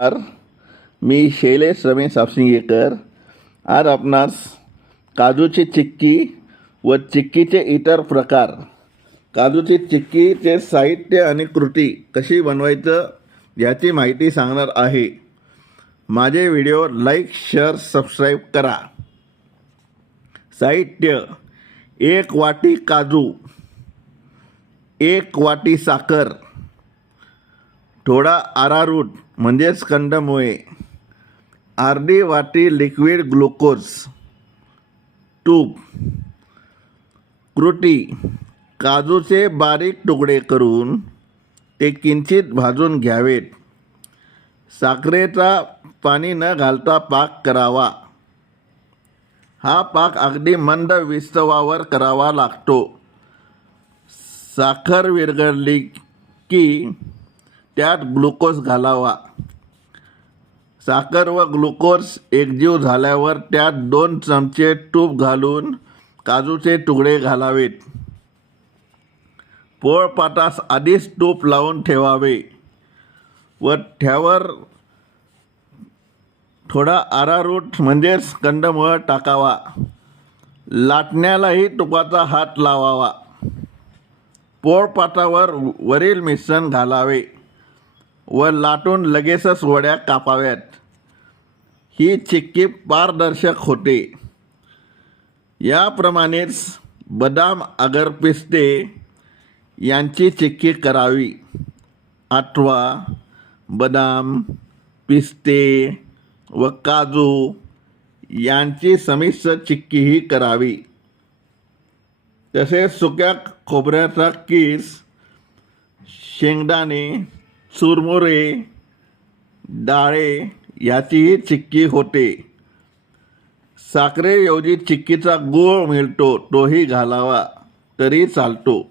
नमस्कार मी शैलेश रमेश आपसिंगेकर आज आपणास काजूची चिक्की व चिक्कीचे इतर प्रकार। काजूची चिक्कीचे साहित्य आणि कृती कशी बनवायचं याची माहिती सांगणार आहे। माझे व्हिडिओ लाईक शेअर सबस्क्राईब करा। साहित्य एक वाटी काजू एक वाटी साखर। थोडा आरारूट म्हणजेच कंदमुळे. अर्धी वाटी लिक्विड ग्लुकोज. तूप क्रुटी. काजूचे बारीक तुकडे करून ते किंचित भाजून घ्यावेत. साखरेचा पाणी न घालता पाक करावा. हा पाक अगदी मंद विस्तवावर करावा लागतो. साखर विरघळली की त्यात ग्लुकोज घालावा. साखर व ग्लुकोज एकजीव झाल्यावर त्यात दोन चमचे तूप घालून काजूचे तुकडे घालावेत. पोळपाटास आधीच तूप लावून ठेवावे व त्यावर थोडा आरारूट म्हणजेच कंदमुळं टाकावा. लाटण्यालाही तुपाचा हात लावावा. पोळपाटावर वरील मिश्रण घालावे. व लाटून लगेचच वड्या कापाव्यात. ही चिक्की पारदर्शक होते. याप्रमाणेच बदाम अगर पिस्ते यांची चिक्की करावी. आठवा बदाम पिस्ते व काजू यांची समिश्र चिक्कीही करावी. तसेच सुक्या खोबऱ्याचा किस शेंगदाणे चुरमुरे डाळे याचीही चिक्की होते. साखरेऐवजी चिक्कीचा गूळ मिळतो तोही घालावा तरी चालतो.